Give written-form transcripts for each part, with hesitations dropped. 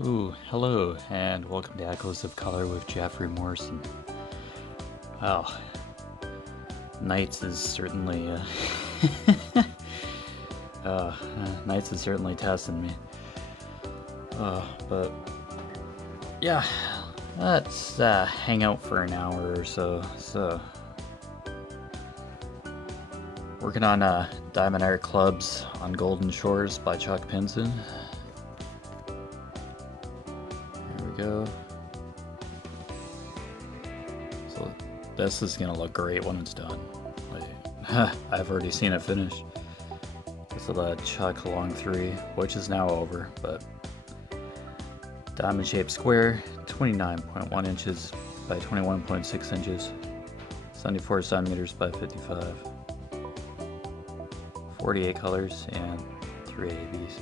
Ooh, hello, and welcome to Echoes of Color with Jefferey Morrison. Well, Nights is certainly, Nights is certainly testing me. But yeah, let's hang out for an hour or so. Working on Diamond Art Clubs on Golden Shores by Chuck Pinson. Here we go. So this is gonna look great when it's done. Like, I've already seen it finish. So the Chuck Long 3, which is now over, but diamond shaped square, 29.1 inches by 21.6 inches, 74 centimeters by 55, 48 colors, and 3 ABs.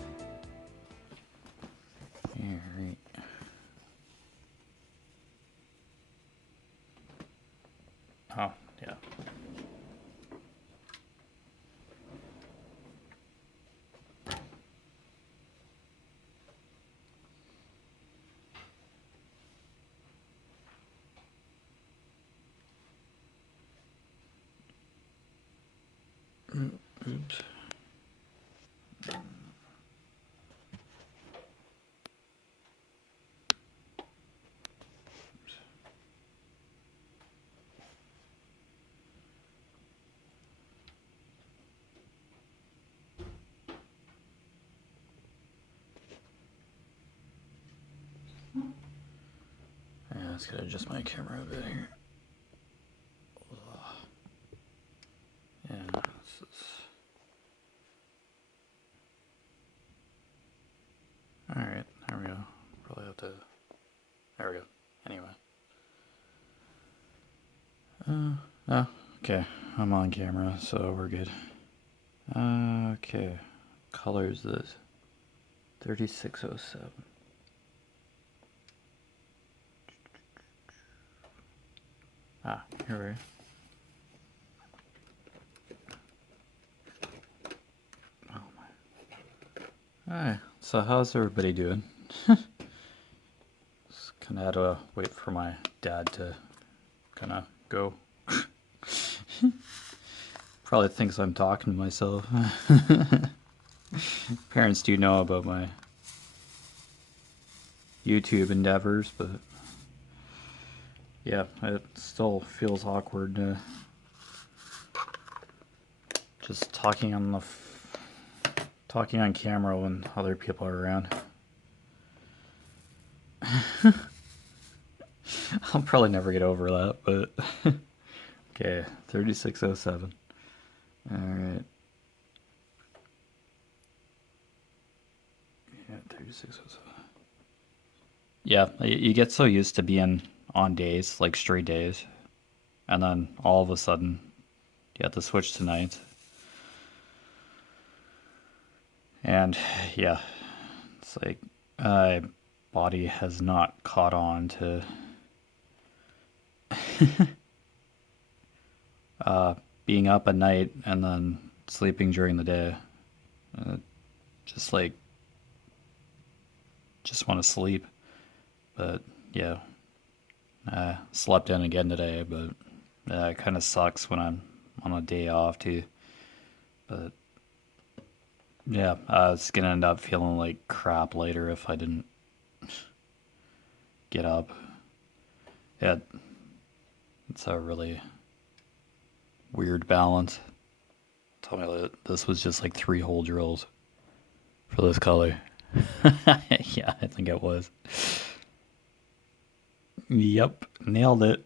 Alright. Oh, yeah. Oops. Yeah, let's gotta adjust my camera a bit here. Yeah, this is... Alright, there we go. Probably have to... There we go. Anyway. Oh, okay. I'm on camera, so we're good. Okay. Colors this. 3607. Ah, here we are. Oh my. Alright, so how's everybody doing? Just kinda had to wait for my dad to kinda go. Probably thinks I'm talking to myself. Parents do know about my YouTube endeavors, but yeah, it still feels awkward just talking on camera when other people are around. I'll probably never get over that, but okay, 3607. Alright. Yeah, 3607. Yeah, you get so used to being on days, like straight days, and then all of a sudden you have to switch to nights. And yeah, it's like my body has not caught on to being up at night and then sleeping during the day. Just like, just want to sleep. But yeah, I slept in again today, but it kind of sucks when I'm on a day off too. But yeah, it's gonna end up feeling like crap later if I didn't get up. Yeah, it's a really weird balance. Tell me that this was just like 3-hole drills for this color. Yeah, I think it was. Yep, nailed it.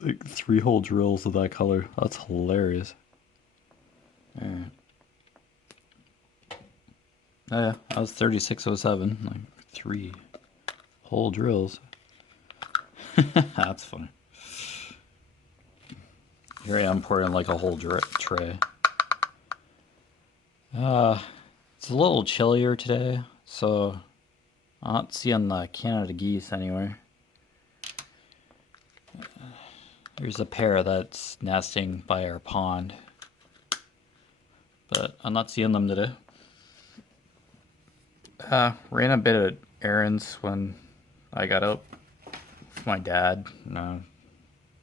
Like 3-hole drills of that color. That's hilarious. Alright. Oh yeah, I was 3607. Like 3-hole drills. That's funny. Here I am pouring like a whole tray. It's a little chillier today, so I'm not seeing the Canada geese anywhere. There's a pair that's nesting by our pond, but I'm not seeing them today. Ran a bit of errands when I got out with my dad,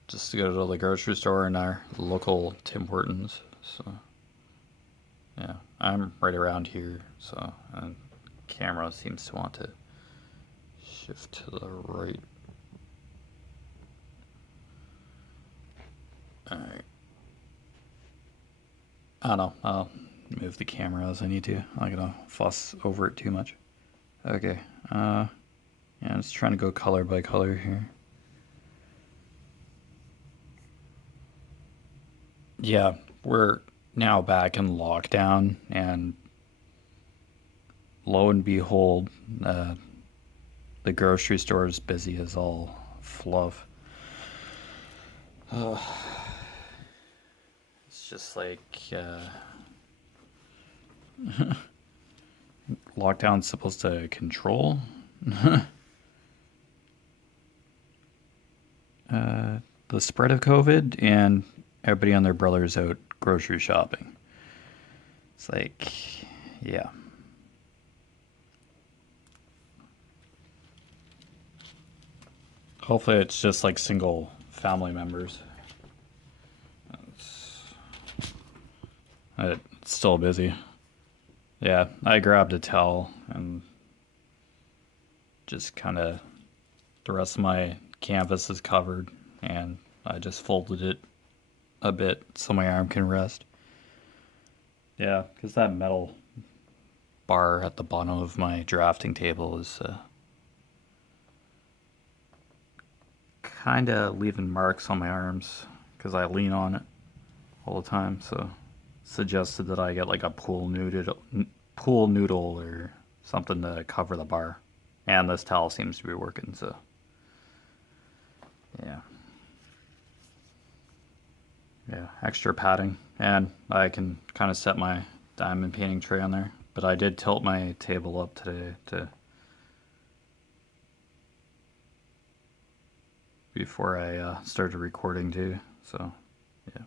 just to go to the grocery store in our local Tim Hortons. So yeah, I'm right around here, so and camera seems to want to shift to the right. All right. I don't know. I'll move the camera as I need to. I'm not gonna fuss over it too much. Okay. Yeah, I'm just trying to go color by color here. Yeah, we're now back in lockdown, and lo and behold, the grocery store is busy as all fluff. Uh, it's just like lockdown's supposed to control the spread of COVID, and everybody and their brothers out grocery shopping. It's like, yeah. Hopefully, it's just like single family members. It's, it's still busy. Yeah, I grabbed a towel and just kind of the rest of my canvas is covered, and I just folded it a bit so my arm can rest. Yeah, because that metal bar at the bottom of my drafting table is kind of leaving marks on my arms because I lean on it all the time. So suggested that I get like a pool noodle or something to cover the bar. And this towel seems to be working, so yeah. Yeah, extra padding. And I can kind of set my diamond painting tray on there. But I did tilt my table up today to before I started recording too. So yeah.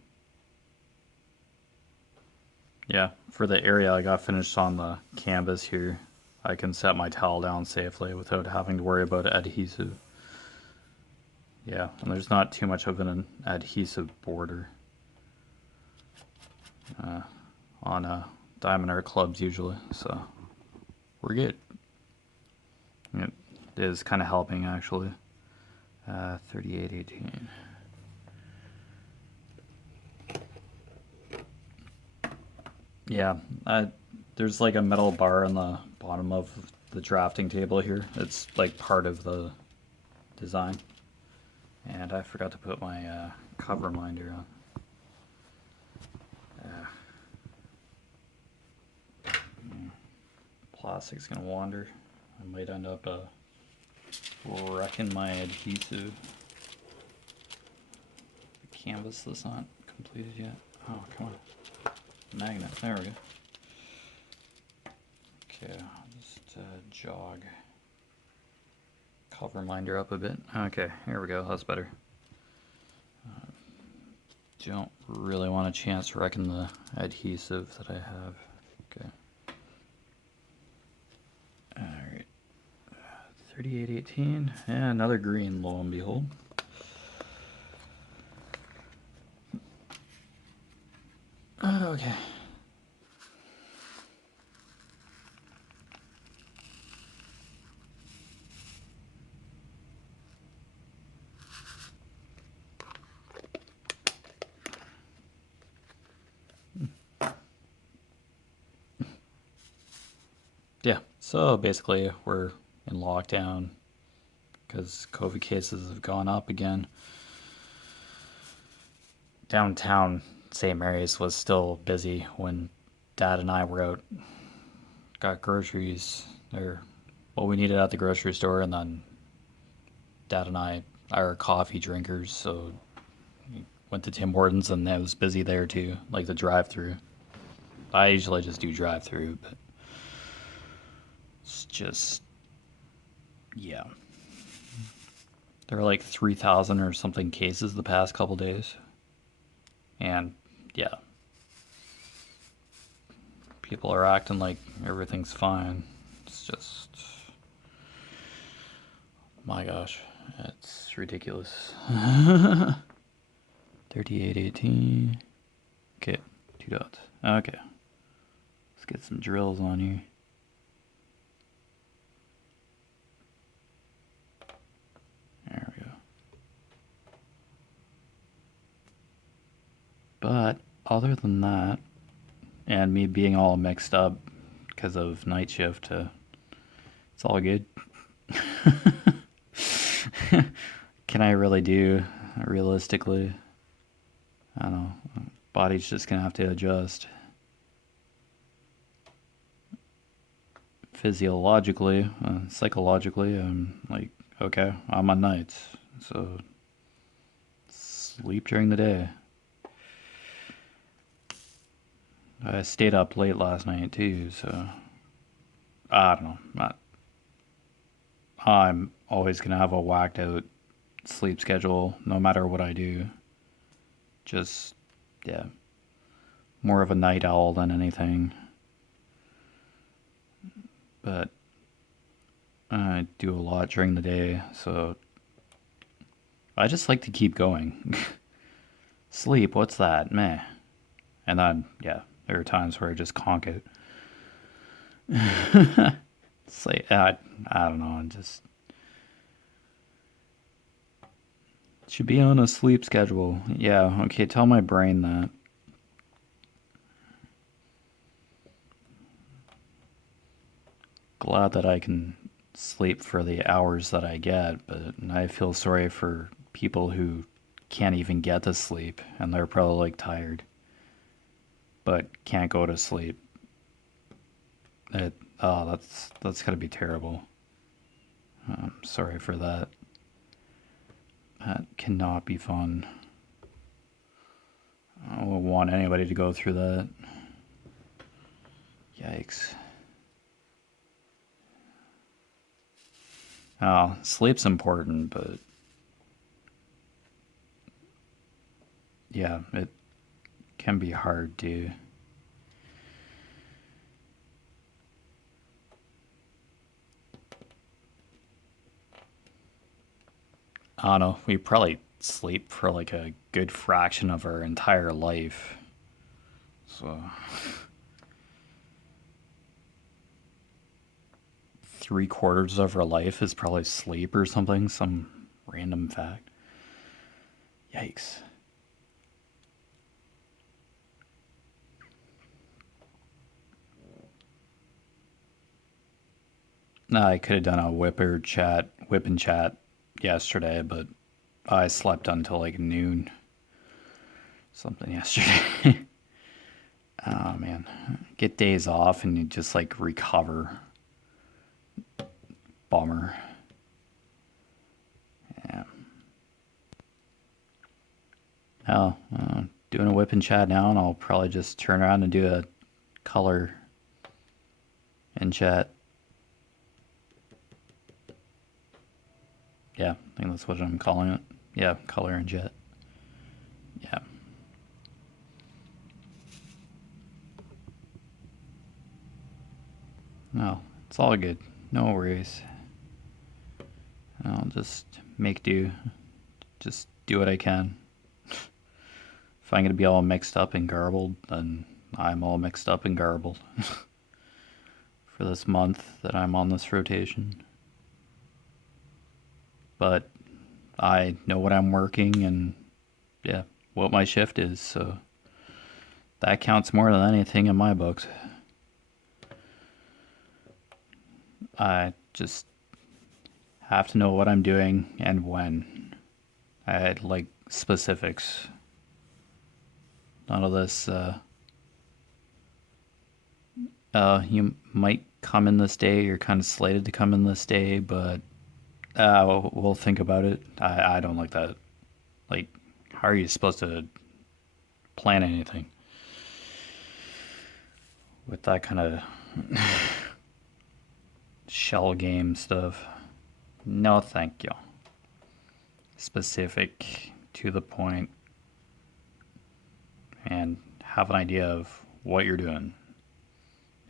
Yeah, for the area I got finished on the canvas here, I can set my towel down safely without having to worry about adhesive. Yeah, and there's not too much of an adhesive border on diamond art clubs usually, so we're good. It is kind of helping actually. 3818. Yeah, there's like a metal bar on the bottom of the drafting table here. It's like part of the design. And I forgot to put my cover minder on. Plastic's gonna wander. I might end up wrecking my adhesive. The canvas that's not completed yet. Oh, come on. Magnet, there we go. Okay, I'll just jog cover minder up a bit. Okay, here we go, that's better. Don't really want a chance wrecking the adhesive that I have. Okay. Alright. 3818, and another green, lo and behold. Okay. Yeah, so basically we're in lockdown because COVID cases have gone up again. Downtown St. Mary's was still busy when Dad and I were out, got groceries, or what we needed at the grocery store, and then Dad and I are coffee drinkers, so we went to Tim Hortons and it was busy there too, like the drive-through. I usually just do drive-through, but it's just, yeah. There were like 3,000 or something cases the past couple days. And yeah, people are acting like everything's fine. It's just, My gosh, that's ridiculous. 3818. Okay, 2 dots. Okay. Let's get some drills on here. There we go. But other than that, and me being all mixed up because of night shift, it's all good. Can I really do realistically? I don't know. Body's just gonna have to adjust. Physiologically, psychologically, I'm like, okay, I'm on nights, so sleep during the day. I stayed up late last night too, so I don't know. I'm always gonna have a whacked out sleep schedule no matter what I do. Just, yeah, more of a night owl than anything. But I do a lot during the day, so I just like to keep going. Sleep, what's that? Meh. And then, yeah, there are times where I just conk it. It's like, I don't know, just should be on a sleep schedule. Yeah, okay, tell my brain that. Glad that I can sleep for the hours that I get, but I feel sorry for people who can't even get to sleep and they're probably like tired but can't go to sleep. That's gotta be terrible. I'm sorry for that. That cannot be fun. I don't want anybody to go through that. Yikes. Oh, sleep's important, but yeah, it can be hard to. I don't know. We probably sleep for like a good fraction of our entire life. So, 3/4 of our life is probably sleep or something. Some random fact. Yikes. No, I could have done a whip and chat yesterday, but I slept until like noon. Something yesterday. Oh man. Get days off and you just like recover. Bummer. Yeah. Oh, doing a whip and chat now, and I'll probably just turn around and do a color and chat. Yeah, I think that's what I'm calling it. Yeah, color and chat. Yeah. No, it's all good. No worries. I'll just make do. Just do what I can. If I'm gonna be all mixed up and garbled, then I'm all mixed up and garbled for this month that I'm on this rotation. But I know what I'm working and yeah, what my shift is, so that counts more than anything in my books. I just have to know what I'm doing and when. I like specifics. None of this, you might come in this day, you're kind of slated to come in this day, but we'll think about it. I don't like that. Like, how are you supposed to plan anything with that kind of shell game stuff? No, thank you. Specific, to the point, and have an idea of what you're doing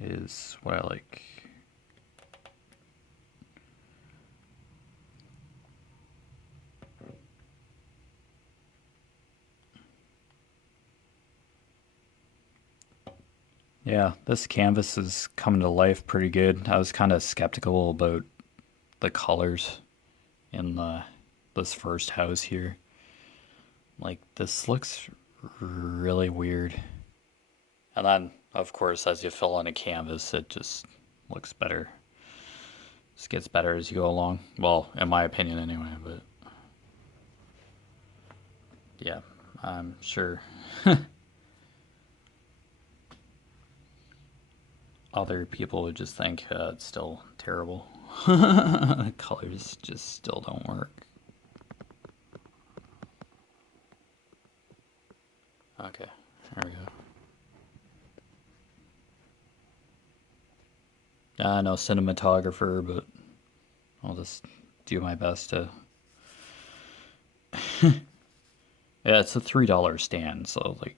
is what I like. Yeah, this canvas is coming to life pretty good. I was kind of skeptical about the colors in this first house here. Like this looks really weird. And then of course as you fill in a canvas it just looks better. Just gets better as you go along. Well, in my opinion anyway, but yeah, I'm sure other people would just think it's still terrible. The colors just still don't work. Okay, there we go. No cinematographer, but I'll just do my best to. Yeah, it's a $3 stand, so like,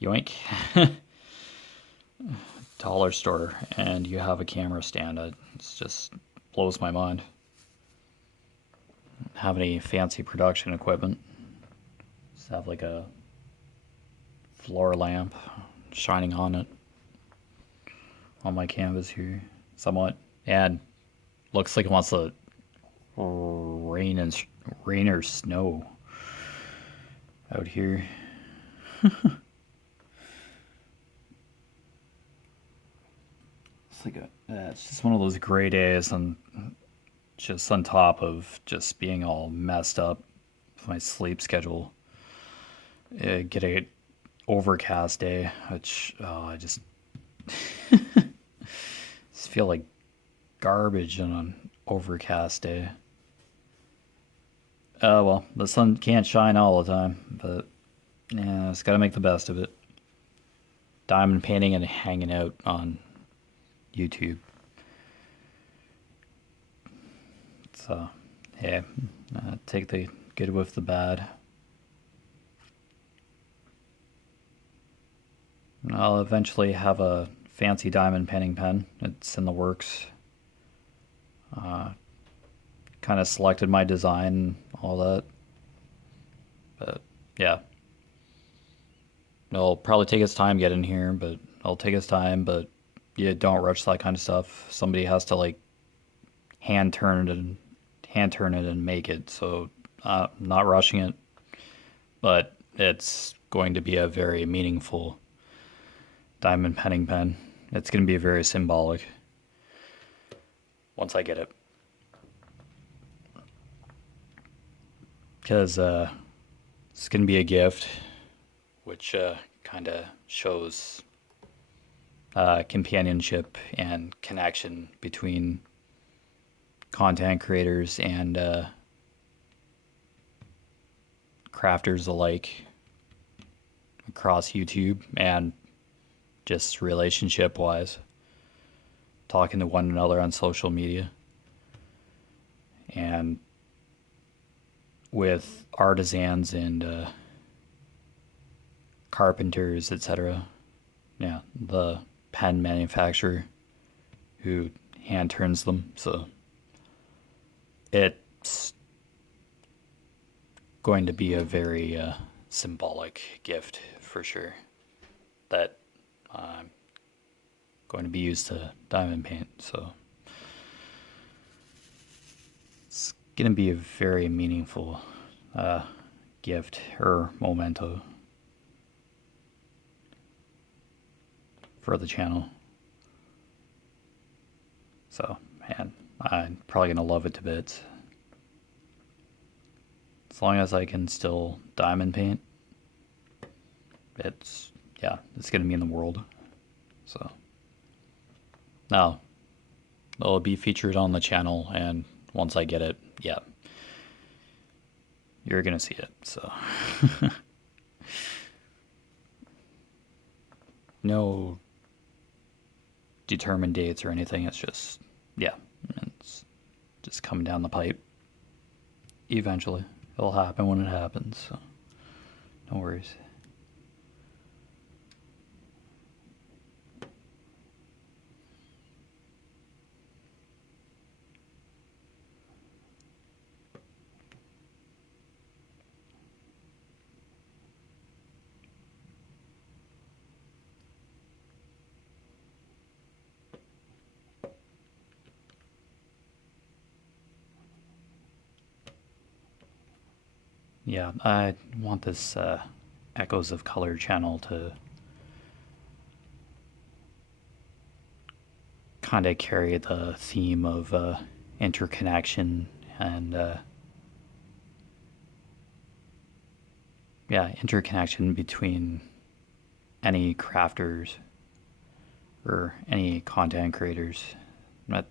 yoink, dollar store, and you have a camera stand. It just blows my mind. Have any fancy production equipment? Just have like a floor lamp shining on it on my canvas here, somewhat, and looks like it wants to rain and rain or snow out here. It's like it's just one of those gray days, and just on top of just being all messed up with my sleep schedule, get a overcast day, which I just feel like garbage on an overcast day. Well, the sun can't shine all the time, but yeah, it's got to make the best of it. Diamond painting and hanging out on YouTube. So, yeah, take the good with the bad. I'll eventually have a fancy diamond painting pen. It's in the works. Kind of selected my design, all that. But yeah, it'll probably take its time getting here, but it'll take its time. But yeah, don't rush that kind of stuff. Somebody has to like hand turn it and make it. So not rushing it, but it's going to be a very meaningful diamond penning pen. It's going to be very symbolic once I get it, because it's going to be a gift, which kind of shows companionship and connection between content creators and crafters alike across YouTube, and just relationship wise, talking to one another on social media and with artisans and carpenters, etc. Yeah, the pen manufacturer who hand turns them. So it's going to be a very symbolic gift for sure that I'm going to be used to diamond paint. So it's going to be a very meaningful gift or memento for the channel. So, man, I'm probably going to love it to bits. As long as I can still diamond paint, yeah, it's going to be in the world. So, now, it'll be featured on the channel, and once I get it, yeah, you're going to see it. So, no determined dates or anything. It's just, yeah, it's just coming down the pipe. Eventually, it'll happen when it happens. So, no worries. yeah, I want this Echoes of Color channel to kind of carry the theme of interconnection and yeah, interconnection between any crafters or any content creators. That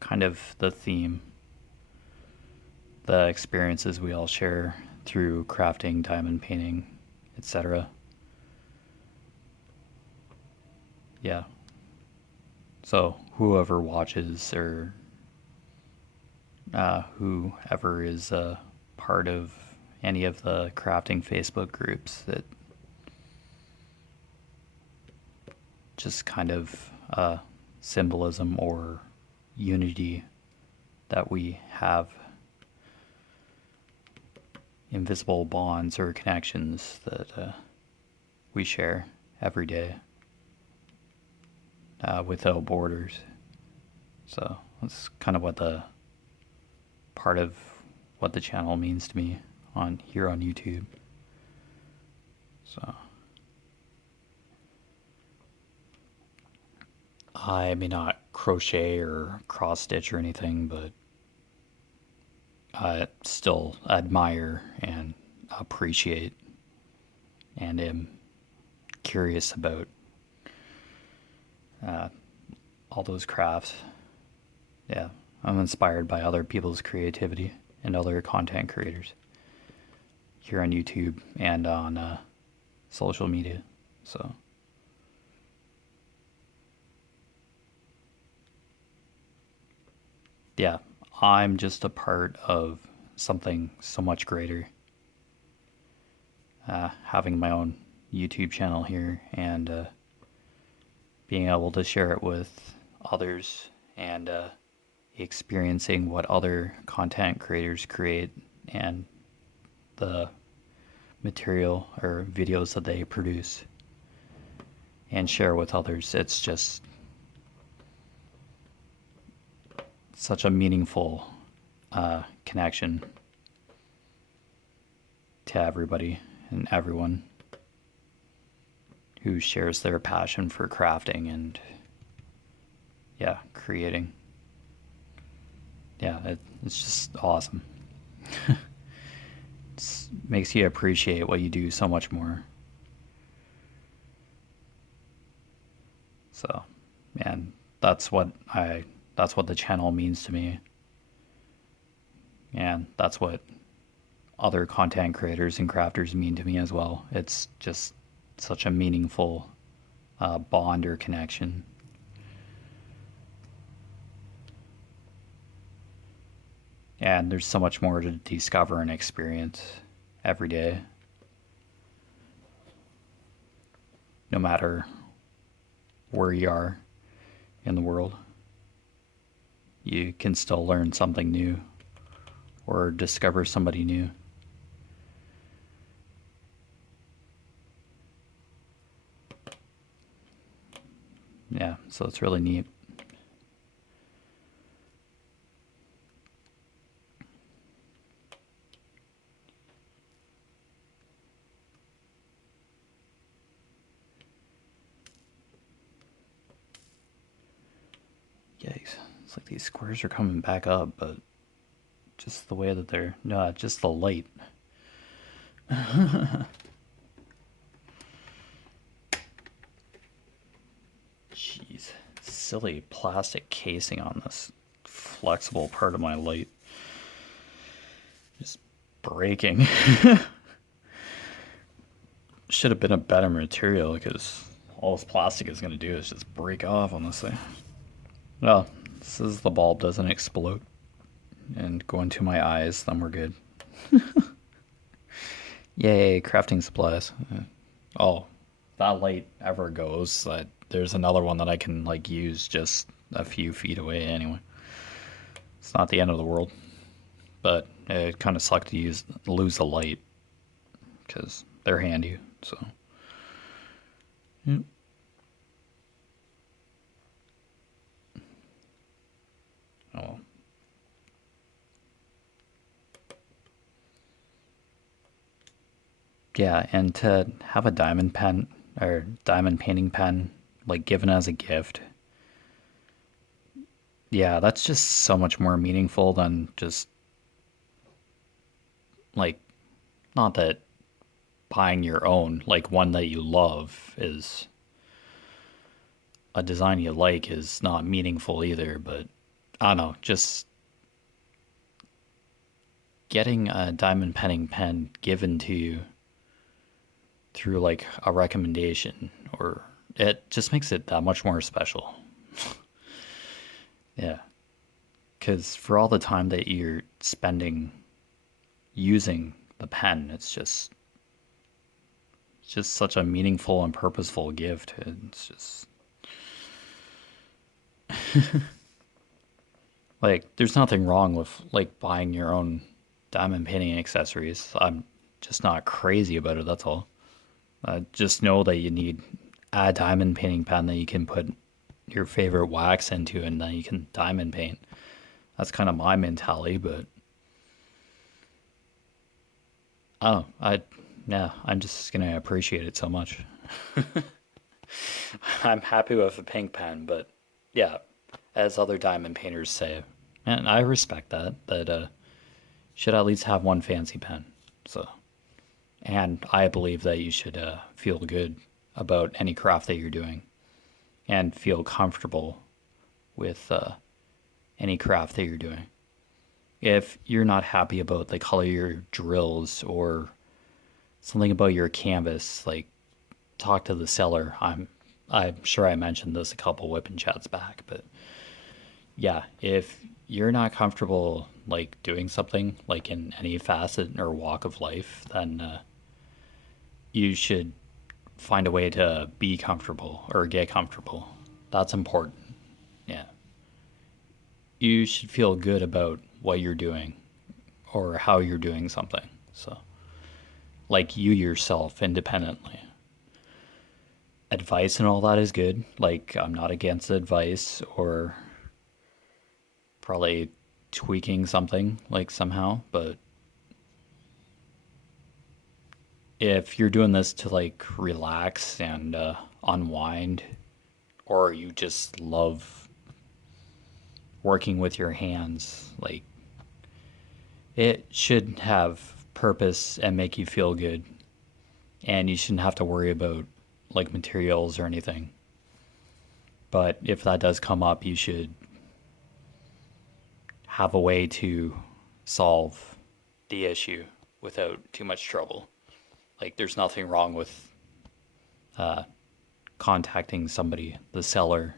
kind of the theme, the experiences we all share through crafting, diamond painting, etc. Yeah. So whoever watches or whoever is part of any of the crafting Facebook groups, that just kind of symbolism or unity that we have, invisible bonds or connections that we share every day without borders. So that's kind of what the part of what the channel means to me on here on YouTube. So I may not crochet or cross stitch or anything, but I still admire and appreciate and am curious about all those crafts. Yeah, I'm inspired by other people's creativity and other content creators here on YouTube and on social media. So, yeah, I'm just a part of something so much greater. Having my own YouTube channel here and being able to share it with others and experiencing what other content creators create and the material or videos that they produce and share with others. It's just such a meaningful connection to everybody and everyone who shares their passion for crafting and yeah, creating. Yeah, it's just awesome. It makes you appreciate what you do so much more. So, man, that's what the channel means to me. And that's what other content creators and crafters mean to me as well. It's just such a meaningful bond or connection. And there's so much more to discover and experience every day. No matter where you are in the world, you can still learn something new or discover somebody new. Yeah, so it's really neat. Yikes. It's like these squares are coming back up, but just the way that they're... No, just the light. Jeez. Silly plastic casing on this flexible part of my light. Just breaking. Should have been a better material because all this plastic is going to do is just break off on this thing. Well, this is the bulb doesn't explode and go into my eyes, then we're good. Yay, crafting supplies. Oh, if that light ever goes, there's another one that I can like use just a few feet away anyway. It's not the end of the world, but it kind of sucked to lose the light because they're handy. So, yeah. Oh well. Yeah, and to have a diamond pen or diamond painting pen like given as a gift, yeah, that's just so much more meaningful than just like, not that buying your own, like one that you love is a design you like is not meaningful either, but I don't know, just getting a diamond penning pen given to you through like a recommendation or it just makes it that much more special. Yeah, because for all the time that you're spending using the pen, it's just such a meaningful and purposeful gift. It's just like there's nothing wrong with like buying your own diamond painting accessories. I'm just not crazy about it, that's all. Just know that you need a diamond painting pen that you can put your favorite wax into and then you can diamond paint. That's kind of my mentality, but oh, yeah, I'm just gonna appreciate it so much. I'm happy with a pink pen, but yeah, as other diamond painters say, and I respect that should at least have one fancy pen. So, and I believe that you should feel good about any craft that you're doing and feel comfortable with any craft that you're doing. If you're not happy about the color of your drills or something about your canvas, like talk to the seller. I'm sure I mentioned this a couple whip and chats back, but yeah, if you're not comfortable like doing something like in any facet or walk of life, then you should find a way to be comfortable or get comfortable. That's important. Yeah. You should feel good about what you're doing or how you're doing something. So, like you yourself independently. Advice and all that is good. Like, I'm not against advice or probably tweaking something like somehow, but if you're doing this to like relax and unwind, or you just love working with your hands, like it should have purpose and make you feel good, and you shouldn't have to worry about like materials or anything. But if that does come up, you should have a way to solve the issue without too much trouble. Like, there's nothing wrong with contacting somebody, the seller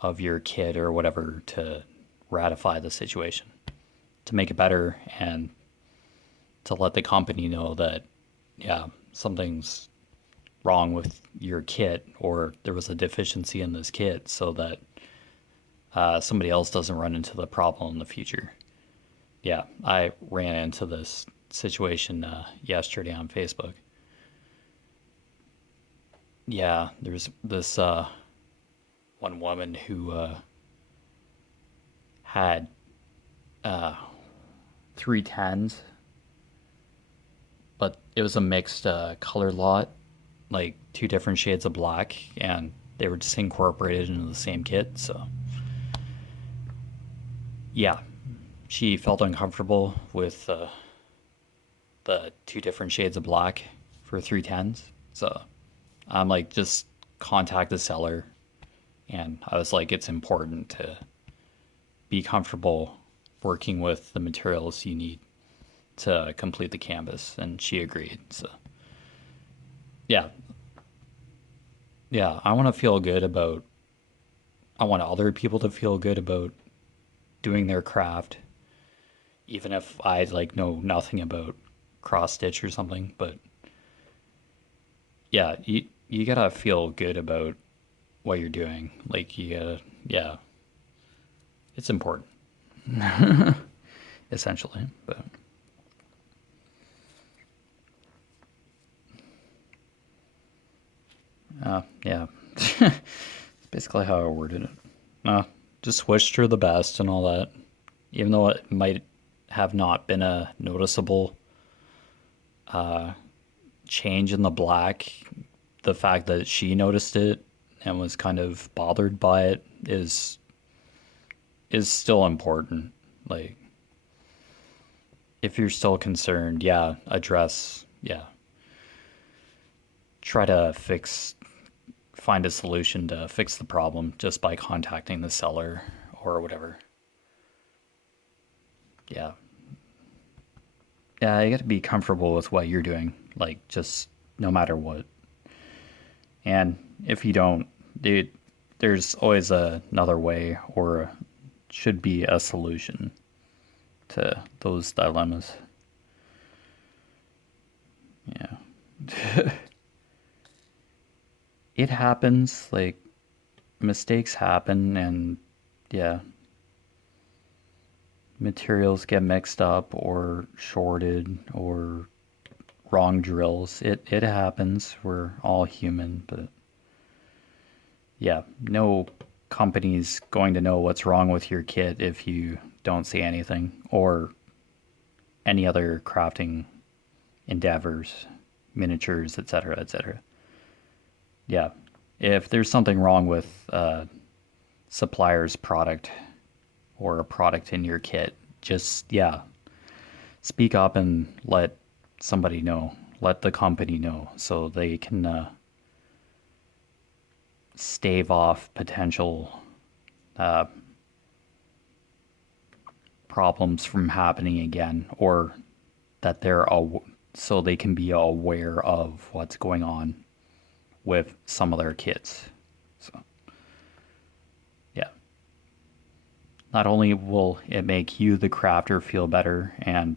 of your kit or whatever, to ratify the situation, to make it better, and to let the company know that, yeah, something's wrong with your kit or there was a deficiency in this kit so that somebody else doesn't run into the problem in the future. Yeah, I ran into this situation yesterday on Facebook. Yeah, there's this one woman who had uh, three tens, but it was a mixed color lot, like two different shades of black, and they were just incorporated into the same kit. So, yeah, she felt uncomfortable with the two different shades of black for three tens. So, I'm like, just contact the seller. And I was like, it's important to be comfortable working with the materials you need to complete the canvas. And she agreed. So, yeah, yeah, I want to feel good about, I want other people to feel good about doing their craft, even if I like know nothing about cross stitch or something. But yeah, you gotta feel good about what you're doing. Like you gotta, yeah, it's important, essentially. But yeah, it's basically how I worded it. Just wish her the best and all that, even though it might have not been a noticeable change in the black, the fact that she noticed it and was kind of bothered by it is still important. Like, if you're still concerned, yeah, address, yeah, try to find a solution to fix the problem just by contacting the seller or whatever. Yeah. Yeah, you got to be comfortable with what you're doing, like, just no matter what. And if you don't, dude, there's always another way, or should be a solution to those dilemmas. Yeah. It happens, like, mistakes happen, and yeah, materials get mixed up or shorted or wrong drills. It happens. We're all human, but yeah, no company's going to know what's wrong with your kit if you don't see anything, or any other crafting endeavors, miniatures, etc., etc. Yeah, if there's something wrong with supplier's product or a product in your kit, just, yeah, speak up and let somebody know, let the company know, so they can stave off potential uh, problems from happening again, or that so they can be aware of what's going on with some of their kits. So, yeah. Not only will it make you, the crafter, feel better, and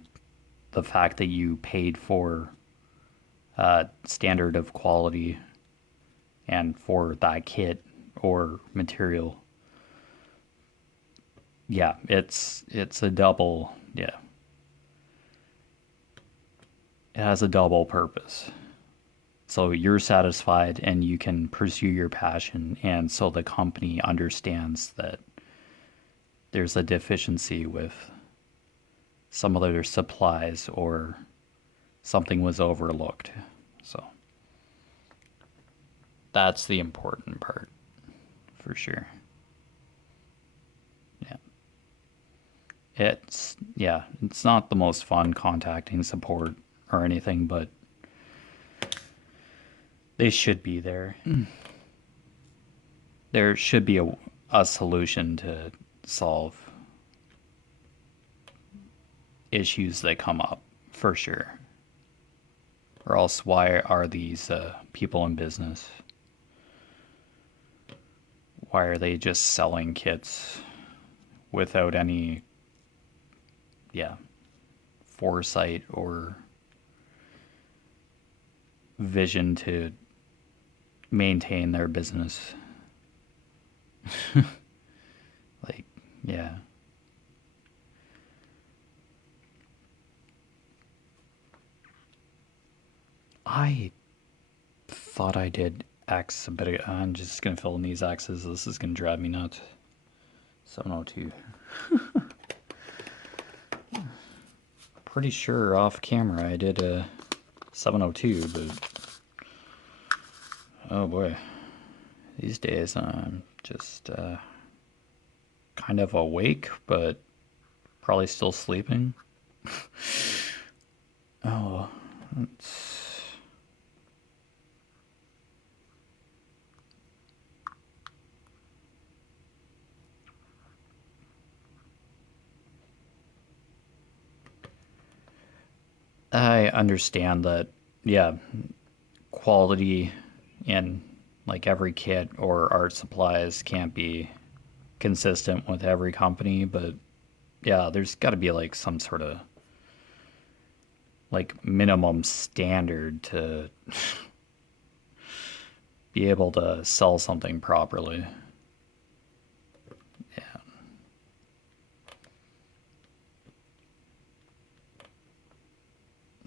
the fact that you paid for standard of quality and for that kit or material. Yeah, it's a double, yeah. It has a double purpose. So you're satisfied and you can pursue your passion, and so the company understands that there's a deficiency with some of their supplies, or something was overlooked. So that's the important part, for sure. Yeah. It's not the most fun contacting support or anything, but they should be there. There should be a solution to solve issues that come up, for sure. Or else, why are these people in business? Why are they just selling kits without any, yeah, foresight or vision to maintain their business? Like, yeah. I thought I did X, but I'm just gonna fill in these X's. This is gonna drive me nuts. 702. Pretty sure off camera I did a 702, but oh boy, these days I'm just kind of awake, but probably still sleeping. Oh, it's... I understand that, yeah, quality in like every kit or art supplies can't be consistent with every company, but yeah, there's got to be like some sort of like minimum standard to be able to sell something properly. Yeah.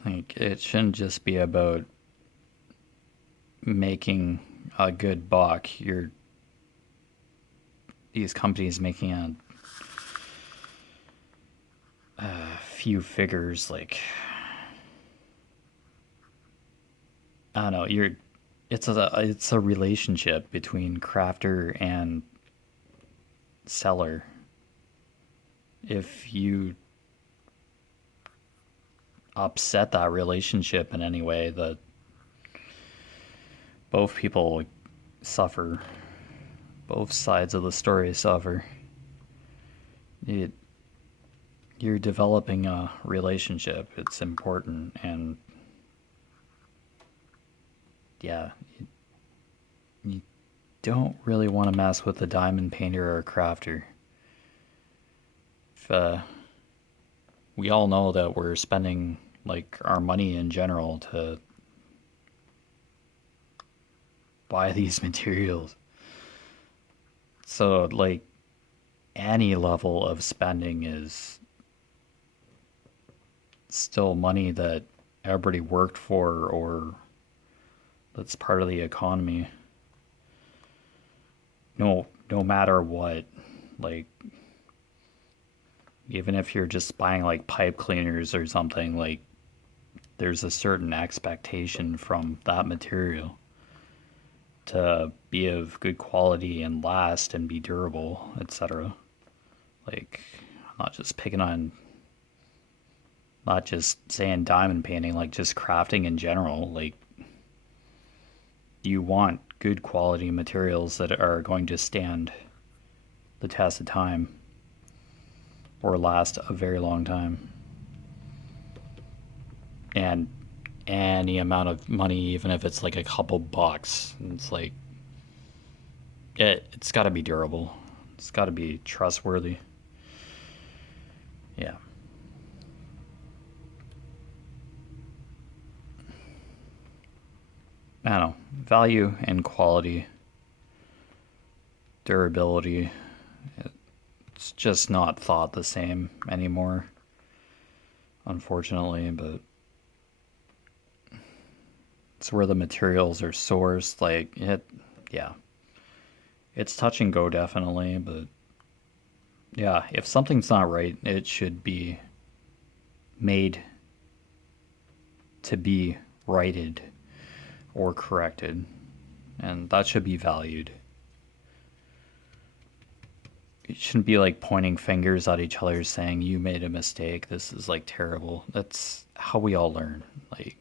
Like, it shouldn't just be about making a good buck. These companies making a few figures, like, I don't know. It's a relationship between crafter and seller. If you upset that relationship in any way, that both people suffer. Both sides of the story suffer. It, you're developing a relationship. It's important, and yeah, you don't really want to mess with a diamond painter or a crafter. If, we all know that we're spending like our money in general to buy these materials. So like any level of spending is still money that everybody worked for or that's part of the economy. No matter what. Like even if you're just buying like pipe cleaners or something, like there's a certain expectation from that material to be of good quality and last and be durable, etc. Like, I'm not just picking on, not just saying diamond painting, like just crafting in general. Like, you want good quality materials that are going to stand the test of time or last a very long time. And any amount of money, even if it's like a couple bucks, it's like, it's got to be durable. It's got to be trustworthy. Yeah. I don't know. Value and quality, durability, it's just not thought the same anymore, unfortunately, but it's where the materials are sourced. Like, yeah. It's touch and go, definitely, but yeah, if something's not right, it should be made to be righted or corrected, and that should be valued. It shouldn't be like pointing fingers at each other saying you made a mistake, this is like terrible. That's how we all learn. Like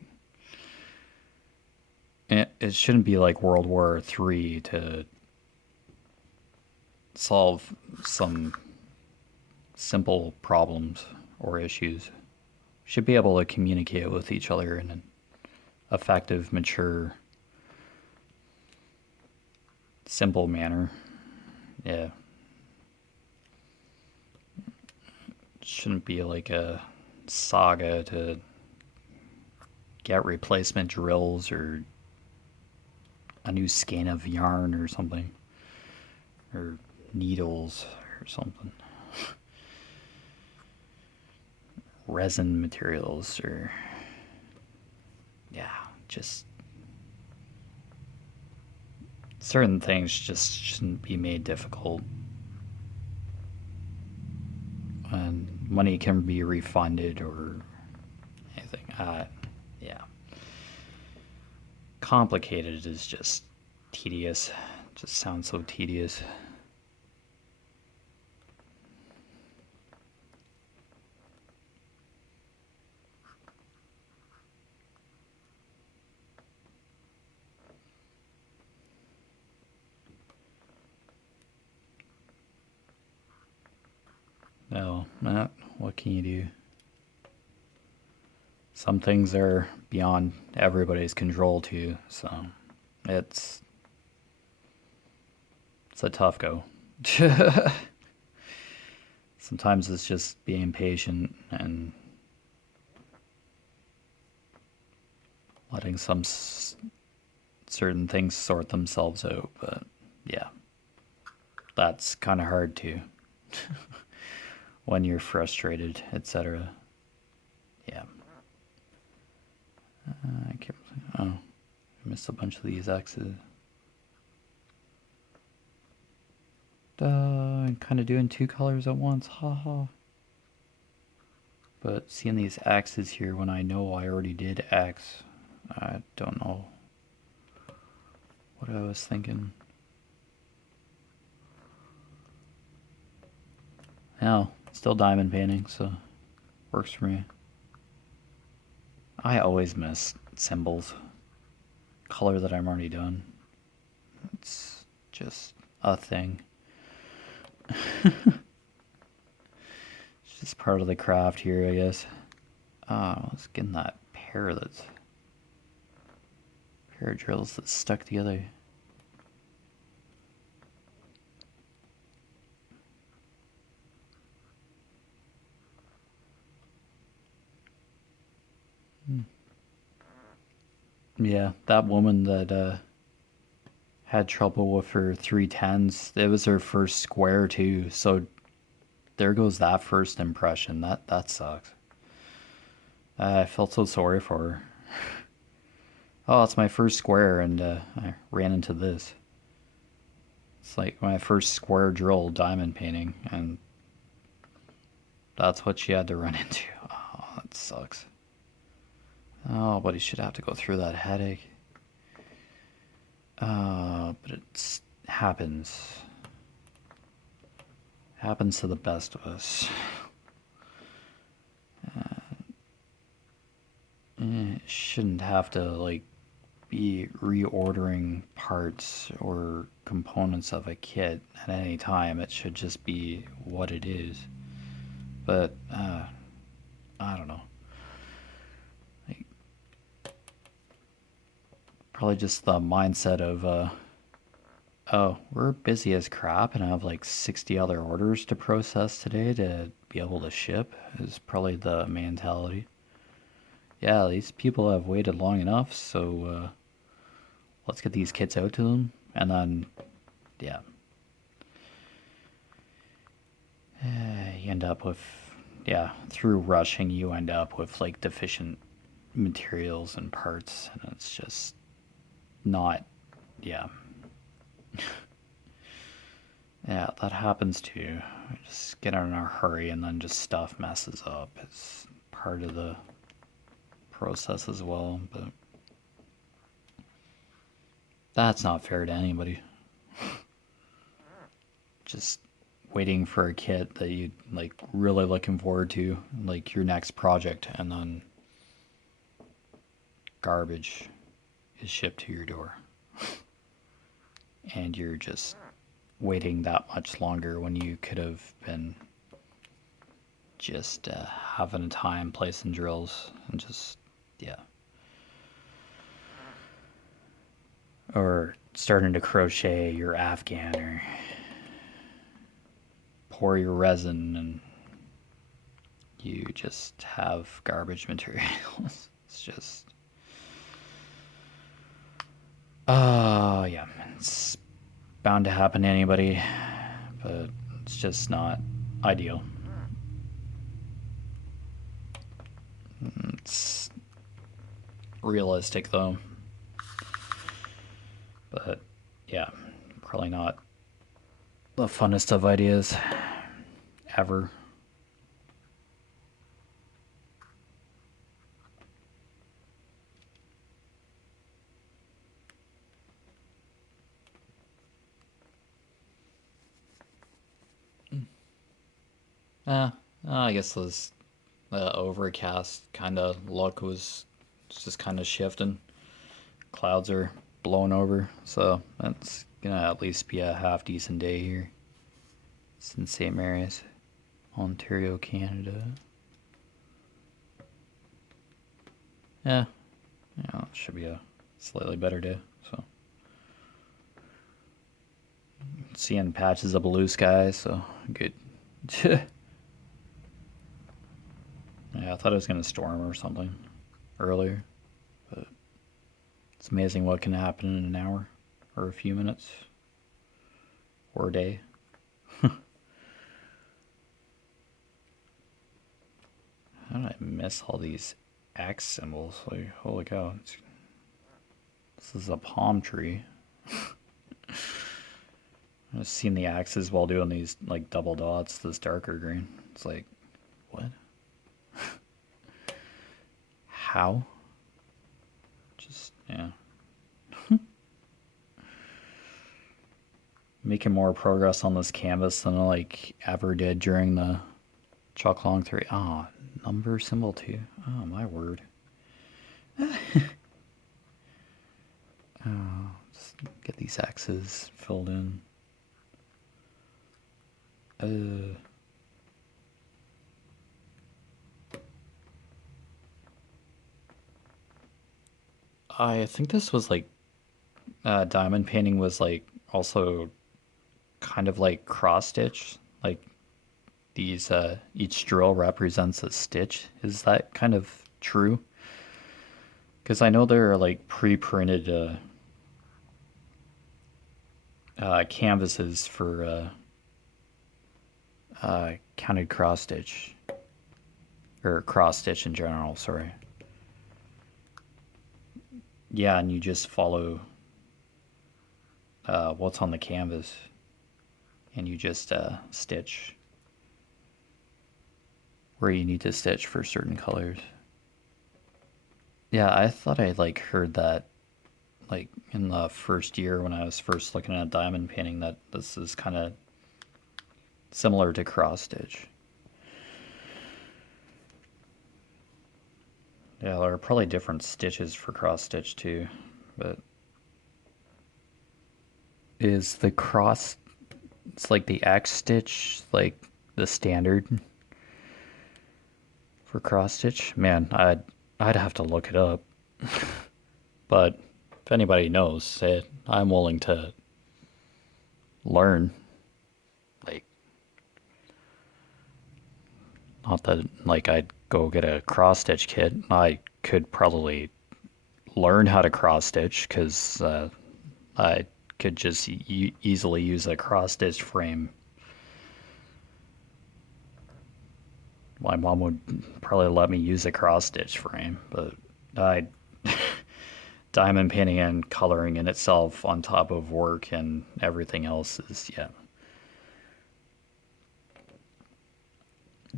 it shouldn't be like World War III to solve some simple problems or issues. Should be able to communicate with each other in an effective, mature, simple manner. Yeah. Shouldn't be like a saga to get replacement drills or a new skein of yarn or something, or needles or something, resin materials, or yeah, just certain things just shouldn't be made difficult, and money can be refunded or anything. Yeah, complicated is just tedious. Just sounds so tedious. No, Matt, what can you do? Some things are beyond everybody's control too, so it's it's a tough go. Sometimes it's just being patient and letting certain things sort themselves out, but yeah, that's kind of hard too when you're frustrated, etc. Yeah. I can't. Oh, I missed a bunch of these X's. I'm kind of doing two colors at once, haha. But seeing these X's here when I know I already did X, I don't know what I was thinking. No, still diamond painting, so works for me. I always miss symbols. Color that I'm already done. It's just a thing. It's just part of the craft here, I guess. Let's get in that pair of drills that's stuck together. Yeah, that woman that had trouble with her 310s, it was her first square too, so there goes that first impression. That sucks. I felt so sorry for her. Oh, it's my first square, and I ran into this. It's like my first square drill diamond painting, and that's what she had to run into. Oh, that sucks. Oh, but he should have to go through that headache. But it happens. Happens to the best of us. Shouldn't have to, like, be reordering parts or components of a kit at any time. It should just be what it is. But, I don't know. Like, probably just the mindset of, oh, we're busy as crap and I have like 60 other orders to process today to be able to ship is probably the mentality. Yeah, these people have waited long enough, so let's get these kits out to them. And then, yeah. You end up with, yeah, through rushing, you end up with like deficient materials and parts, and it's just not, yeah. Yeah, that happens too. We just get in a hurry and then just stuff messes up. It's part of the process as well, but that's not fair to anybody. Just waiting for a kit that you like really looking forward to, like your next project, and then garbage is shipped to your door. And you're just waiting that much longer when you could have been just having a time placing drills and just, yeah. Or starting to crochet your Afghan or pour your resin, and you just have garbage materials. It's just, yeah, it's bound to happen to anybody, but it's just not ideal. It's realistic though, but yeah, probably not the funnest of ideas ever. Uh, I guess those overcast kind of look was just kind of shifting. Clouds are blowing over, so that's gonna at least be a half decent day here. It's in St. Mary's, Ontario, Canada. Yeah, yeah, it should be a slightly better day. So seeing patches of blue sky, so good. Yeah, I thought it was gonna storm or something earlier, but it's amazing what can happen in an hour or a few minutes or a day. How did I miss all these axe symbols? Like, holy cow. This is a palm tree. I've seen the axes while doing these, like, double dots, this darker green. It's like, what? How? Just, yeah. making more progress on this canvas than I like ever did during the chalk long 3. Ah, oh, number symbol 2. Oh, my word. Oh, just get these X's filled in. I think this was like diamond painting was like also kind of like cross stitch. Like these each drill represents a stitch. Is that kind of true? Because I know there are like pre-printed canvases for counted cross stitch or cross stitch in general. Sorry. Yeah, and you just follow what's on the canvas, and you just stitch where you need to stitch for certain colors. Yeah, I thought I like heard that like in the first year when I was first looking at diamond painting that this is kind of similar to cross stitch. Yeah, there are probably different stitches for cross stitch too, but is the cross it's like the X stitch like the standard for cross stitch? Man, I'd have to look it up. But if anybody knows it, I'm willing to learn. Like, not that like I'd go get a cross stitch kit. I could probably learn how to cross stitch because I could just easily use a cross stitch frame. My mom would probably let me use a cross stitch frame, but I diamond painting and coloring in itself on top of work and everything else is yeah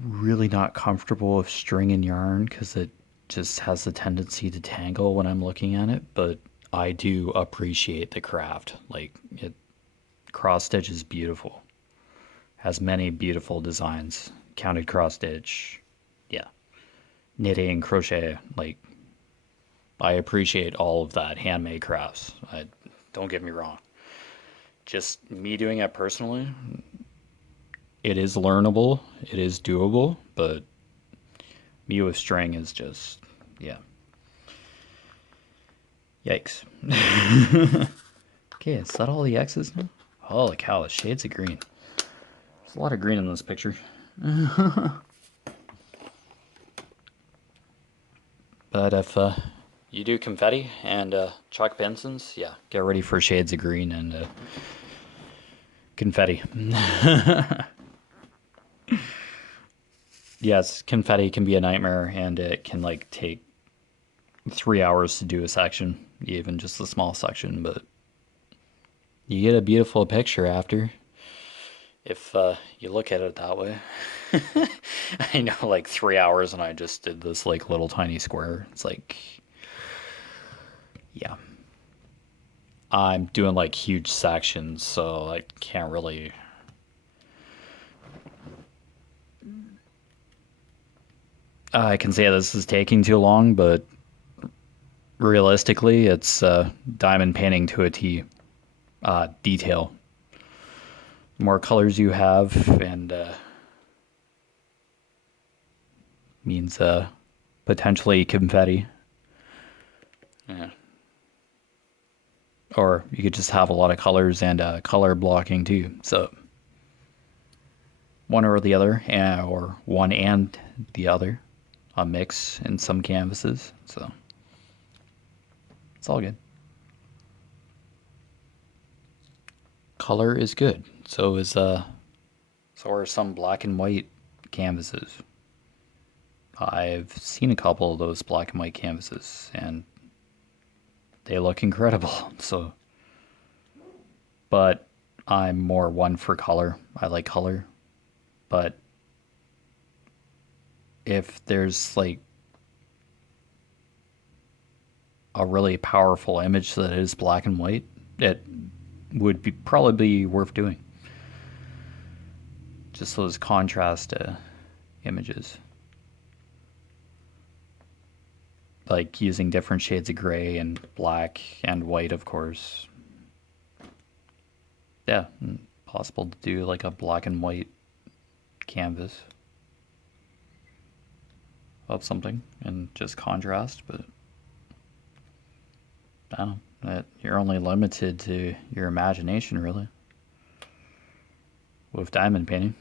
really not comfortable with string and yarn because it just has the tendency to tangle when I'm looking at it, but I do appreciate the craft. Like it cross stitch is beautiful. Has many beautiful designs. Counted cross stitch. Yeah. Knitting, crochet, like I appreciate all of that handmade crafts. Don't get me wrong. Just me doing it personally, it is learnable, it is doable, but me with string is just, yeah. Yikes. Okay, is that all the X's now? Holy cow, the shades of green. There's a lot of green in this picture. But if you do confetti and chalk pencils, yeah, get ready for shades of green and confetti. Yes, confetti can be a nightmare, and it can like take 3 hours to do a section, even just a small section, but you get a beautiful picture after if you look at it that way. I know like 3 hours and I just did this like little tiny square. It's like, yeah. I'm doing like huge sections, so I can't really. I can say this is taking too long, but realistically, it's diamond painting to a T. Detail. The more colors you have, and means potentially confetti. Yeah. Or you could just have a lot of colors and color blocking too. So one or the other, or one and the other, a mix in some canvases. So it's all good. Color is good. So are some black and white canvases. I've seen a couple of those black and white canvases, and they look incredible. So, but I'm more one for color. I like color, but if there's like a really powerful image that is black and white, it would be probably be worth doing. Just those contrast images. Like using different shades of gray and black and white, of course. Yeah, possible to do like a black and white canvas of something and just contrast, but I don't know. You're only limited to your imagination, really. With diamond painting,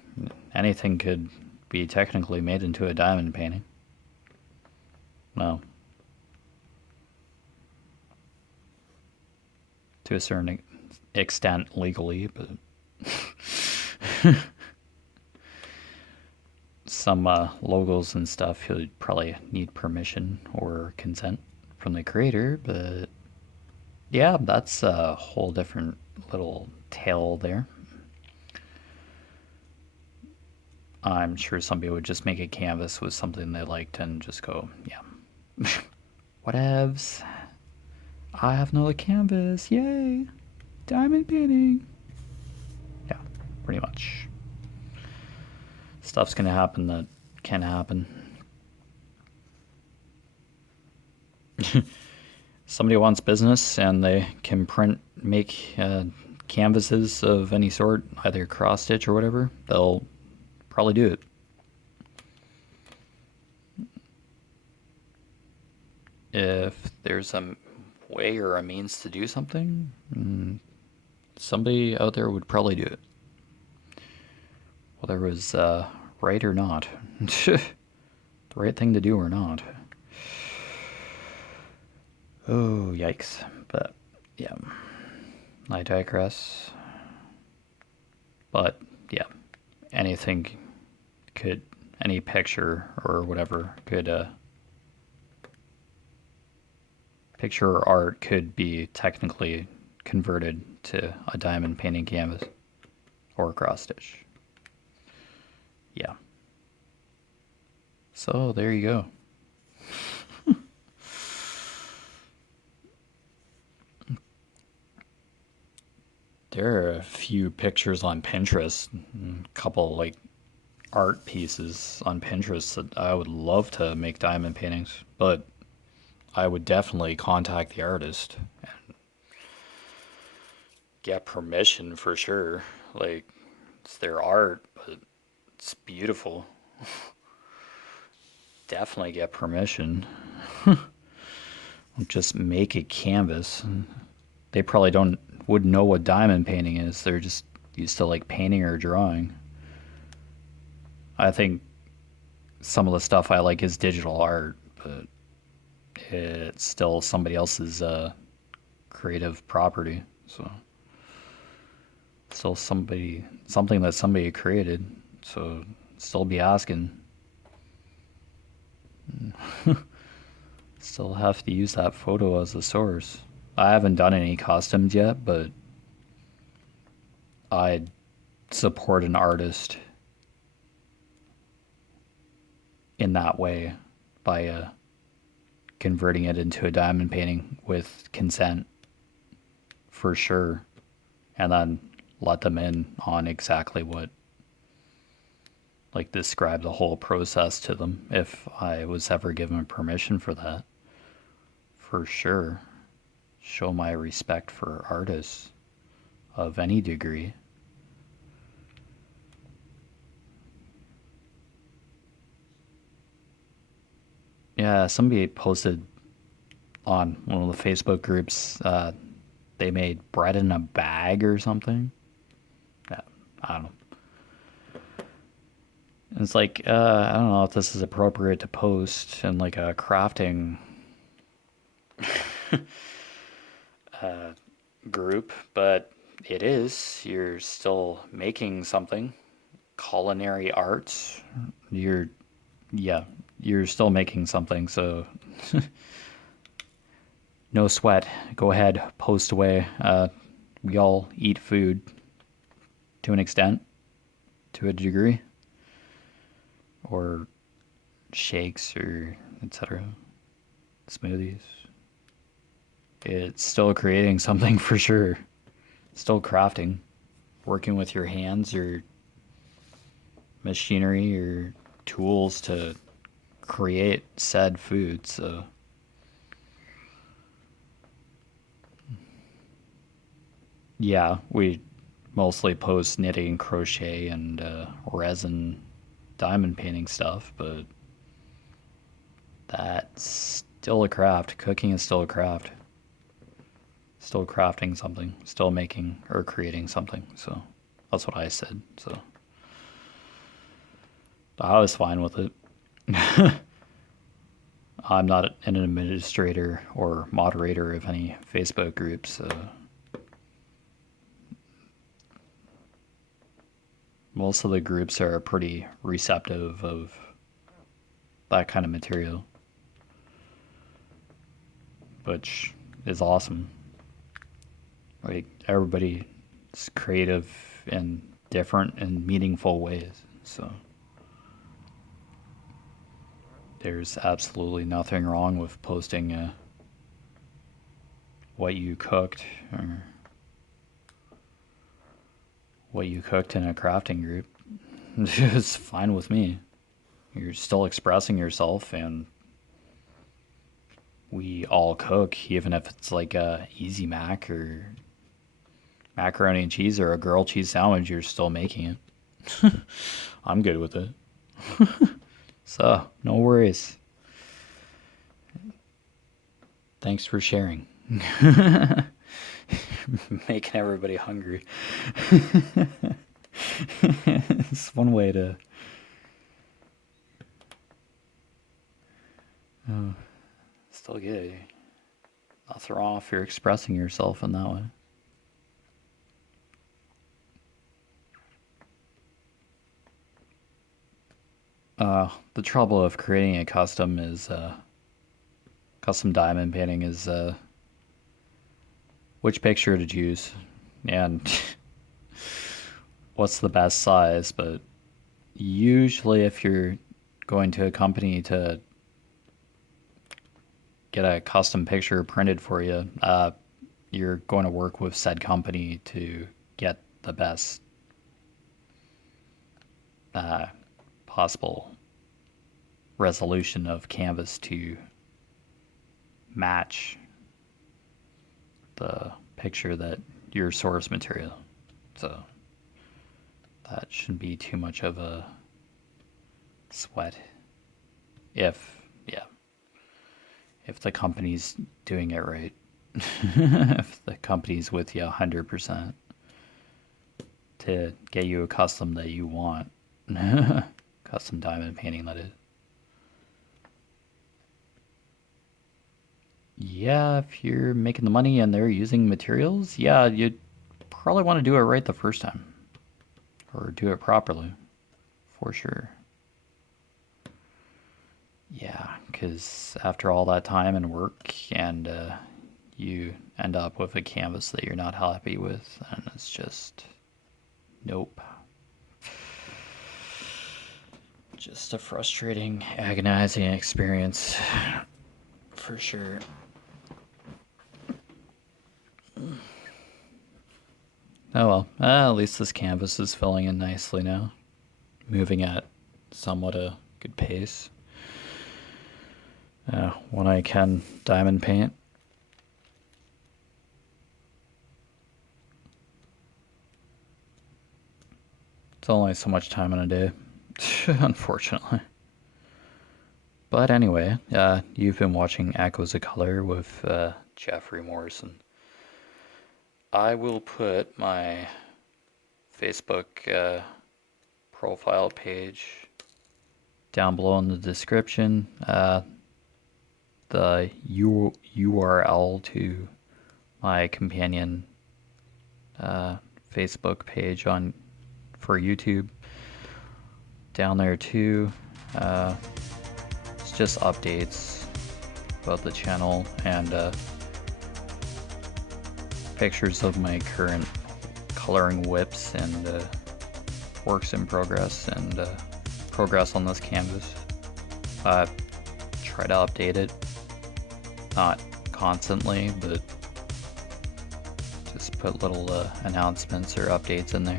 anything could be technically made into a diamond painting. No. To a certain extent legally, but some logos and stuff you'd probably need permission or consent from the creator, but yeah, that's a whole different little tale there. I'm sure somebody would just make a canvas with something they liked and just go, yeah, whatevs. I have another canvas, yay! Diamond painting. Yeah, pretty much. Stuff's gonna happen that can happen. Somebody wants business and they can make canvases of any sort, either cross stitch or whatever, they'll probably do it. If there's a way or a means to do something, somebody out there would probably do it. Whether it was right or not. The right thing to do or not. Oh, yikes. But, yeah. I digress. But, yeah. Anything could, any picture or whatever could, picture or art could be technically converted to a diamond painting canvas or a cross stitch. Yeah. So there you go. There are a few pictures on Pinterest, a couple like art pieces on Pinterest that I would love to make diamond paintings, but I would definitely contact the artist and get permission for sure. Like, it's their art, but it's beautiful. Definitely get permission. Just make a canvas. They probably wouldn't know what diamond painting is. They're just used to like painting or drawing. I think some of the stuff I like is digital art, but it's still somebody else's creative property. So still something that somebody created. So still be asking. Still have to use that photo as a source. I haven't done any costumes yet, but I'd support an artist in that way by converting it into a diamond painting with consent for sure, and then let them in on exactly what, like, describe the whole process to them if I was ever given permission for that. For sure. Show my respect for artists of any degree. Yeah, somebody posted on one of the Facebook groups, they made bread in a bag or something. Yeah, I don't know. It's like, I don't know if this is appropriate to post in like a crafting group, but it is. You're still making something. Culinary arts. You're, yeah, you're still making something, so no sweat. Go ahead, post away. We all eat food to an extent, to a degree, or shakes or etc. Smoothies. It's still creating something for sure. Still crafting, working with your hands, your machinery, your tools to create said food. So yeah, we mostly post knitting, crochet, and resin diamond painting stuff, but that's still a craft. Cooking is still a craft. Still crafting something, still making or creating something. So that's what I said. So I was fine with it. I'm not an administrator or moderator of any Facebook groups, so most of the groups are pretty receptive of that kind of material, which is awesome. Like, everybody's creative in different and meaningful ways, so there's absolutely nothing wrong with posting what you cooked or what you cooked in a crafting group. It's fine with me. You're still expressing yourself, and we all cook, even if it's like a easy mac or macaroni and cheese or a grilled cheese sandwich. You're still making it. I'm good with it. So no worries. Thanks for sharing. Making everybody hungry. It's one way to still get nothing wrong if you're expressing yourself in that way. The trouble of creating a custom is custom diamond painting is which picture to choose and what's the best size. But usually if you're going to a company to get a custom picture printed for you, you're going to work with said company to get the best possible resolution of canvas to match the picture that your source material. So that shouldn't be too much of a sweat if the company's doing it right. If the company's with you 100% to get you a custom that you want. Custom diamond painting, that is. Yeah, if you're making the money and they're using materials, yeah, you'd probably want to do it right the first time. Or do it properly, for sure. Yeah, because after all that time and work, and you end up with a canvas that you're not happy with, and it's just, nope. Just a frustrating, agonizing experience, for sure. Oh well, at least this canvas is filling in nicely now. Moving at somewhat a good pace. When I can diamond paint. It's only so much time in a day, unfortunately. But anyway, you've been watching Echoes of Color with Jeffery Morrison. I will put my Facebook profile page down below in the description. The URL to my companion Facebook page for YouTube down there too. It's just updates about the channel and pictures of my current coloring WIPs and works in progress and progress on this canvas. Try to update it, not constantly, but just put little announcements or updates in there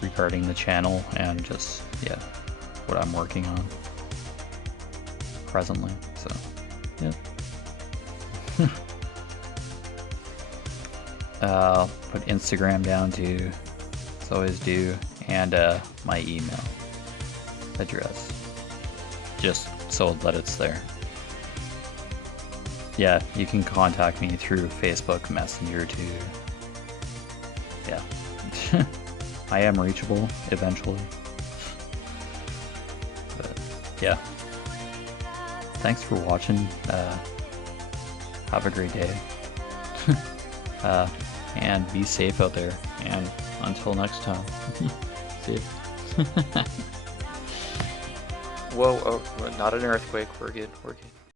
regarding the channel and just, yeah, what I'm working on presently, so, yeah. Put Instagram down too, as always do, and my email address, just so that it's there. Yeah, you can contact me through Facebook Messenger too. Yeah. I am reachable eventually. But yeah. Thanks for watching. Have a great day. And be safe out there. And until next time. See you. Whoa, oh, not an earthquake. We're good. We're good.